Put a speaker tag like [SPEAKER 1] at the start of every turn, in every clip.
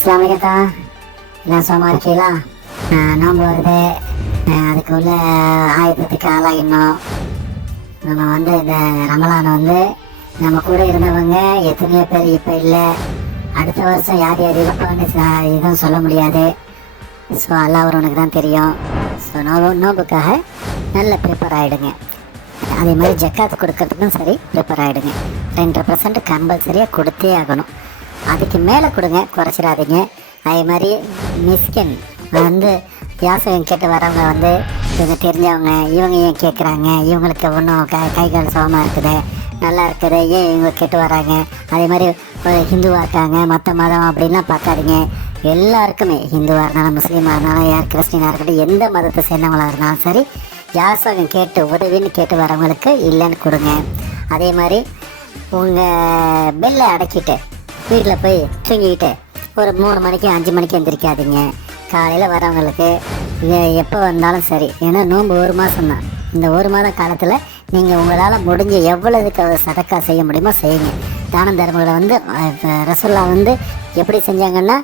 [SPEAKER 1] இஸ்லாமியத்தா எல்லாம் சும்மா இருக்கீங்களா நோம்பு நோன்பு வருது அதுக்குள்ள ஆயுதத்துக்கு ஆளாகிடணும். நம்ம வந்து இந்த ரமலான் வந்து நம்ம கூட இருந்தவங்க எத்தனையோ பேர் இப்போ இல்லை. அடுத்த வருஷம் யார் யார் இருப்பான்னு எதுவும் சொல்ல முடியாது. ஸோ அல்லாஹ் ஒருவனுக்கு தான் தெரியும். ஸோ நோபு நோம்புக்காக நல்ல ப்ரிப்பேர் ஆகிடுங்க அதே மாதிரி ஜக்காத் கொடுக்கறதுக்கும் சரி ப்ரிப்பேர் ஆகிடுங்க ரெண்டரை பர்சன்ட் கம்பல்சரியாக கொடுத்தே ஆகணும். அதுக்கு மேலே கொடுங்க குறைச்சிடாதீங்க. அதே மாதிரி மிஸ்கின் வந்து யாசகம் கேட்டு வரவங்க வந்து இவங்க தெரிஞ்சவங்க இவங்க ஏன் கேட்குறாங்க இவங்களுக்கு ஒன்றும் க கை கால் சுகமாக இருக்குது. நல்லா இருக்குது. ஏன் இவங்க கேட்டு வராங்க? அதே மாதிரி ஹிந்துவாக இருக்காங்க மற்ற மதம் அப்படின்லாம் பார்க்காதீங்க. எல்லாருக்குமே ஹிந்துவாக இருந்தாலும் முஸ்லீமாக இருந்தாலும் யார் கிறிஸ்டினாக இருக்கட்டும் எந்த மதத்தை சேர்ந்தவங்களாக இருந்தாலும் சரி யாசகம் கேட்டு உதவின்னு கேட்டு வரவங்களுக்கு இல்லைன்னு கொடுங்க. அதே மாதிரி உங்கள் பெல்லை அடக்கிட்டு வீட்டில் போய் தூங்கிக்கிட்டு ஒரு மூணு மணிக்கு அஞ்சு மணிக்கு எந்திரிக்காதீங்க. காலையில் வரவங்களுக்கு எப்போ வந்தாலும் சரி. ஏன்னா நோன்பு ஒரு மாதம் தான். இந்த ஒரு மாத காலத்தில் நீங்கள் உங்களால் முடிஞ்ச எவ்வளவுக்கு சதக்கா செய்ய முடியுமோ செய்யுங்க. தான தர்மங்களை வந்து அஹ், வந்து எப்படி செஞ்சாங்கன்னா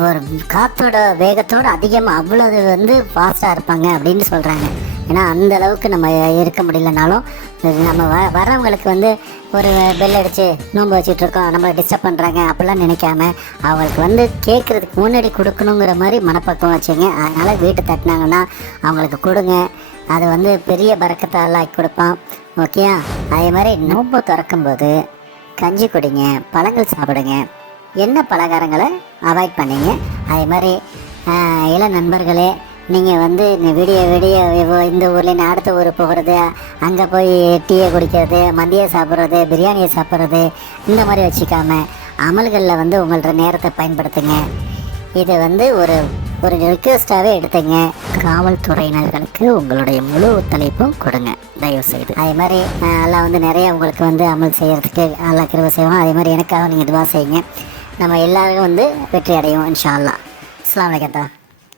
[SPEAKER 1] ஒரு காற்றோட வேகத்தோடு அதிகமாக அவ்வளவு வந்து ஃபாஸ்ட்டாக இருப்பாங்க அப்படின்னு சொல்கிறாங்க ஏன்னா அந்த அளவுக்கு நம்ம இருக்க முடியலனாலும் நம்ம வ வரவங்களுக்கு வந்து ஒரு பெல் அடித்து நோன்பு வச்சுட்டு இருக்கோம் நம்மளை டிஸ்டர்ப் பண்ணுறாங்க அப்படிலாம் நினைக்காம அவங்களுக்கு வந்து கேட்குறதுக்கு முன்னாடி கொடுக்கணுங்கிற மாதிரி மனப்பக்குவம் வச்சுங்க. அதனால் வீட்டு தட்டினாங்கன்னா அவங்களுக்கு கொடுங்க. அது வந்து பெரிய பறக்கத்தை ஆக்கி கொடுப்பான் ஓகே அதே மாதிரி நோன்பு திறக்கும்போது கஞ்சி குடிங்க பழங்கள் சாப்பிடுங்க. என்ன பலகாரங்களை அவாய்ட் பண்ணிங்க? அதே மாதிரி இள இளம் நண்பர்களே நீங்கள் வந்து இந்த விடிய விடிய இந்த ஊர்லேருந்து அடுத்த ஊர் போகிறது அங்கே போய் டீயை குடிக்கிறது மதியம் சாப்பிட்றது பிரியாணியை சாப்பிட்றது இந்த மாதிரி வச்சுக்காம அமல்களில் வந்து உங்களோட நேரத்தை பயன்படுத்துங்க. இது வந்து ஒரு ஒரு ரிக்வெஸ்டாகவே எடுத்துங்க. காவல்துறையினர்களுக்கு உங்களுடைய முழு ஒத்துழைப்பும் கொடுங்க. தயவு செய்து. அதே மாதிரி எல்லாம் வந்து நிறைய உங்களுக்கு வந்து அமல் செய்கிறதுக்கு நல்லா கிருப செய்வோம் அதே மாதிரி எனக்காக நீங்கள் இதுவாக செய்யுங்க. நம்ம எல்லாருக்கும் வந்து வெற்றி அடையும் இன்ஷா அல்லாஹ். அஸ்ஸலாமு